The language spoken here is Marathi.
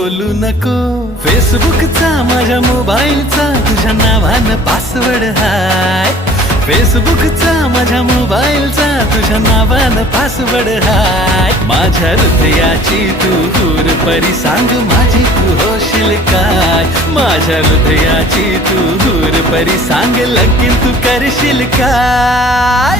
बोलू नको फेसबुकचा माझ्या मोबाईलचा तुझ्या नावानं पासवर्ड हाय. फेसबुकचा माझ्या मोबाईलचा तुझ्या नावानं पासवर्ड हाय. माझ्या हृदयाची तू दूर परी सांग माझी तू होशील काय. माझ्या हृदयाची तू दूर परी सांग लगीन तू करशील काय.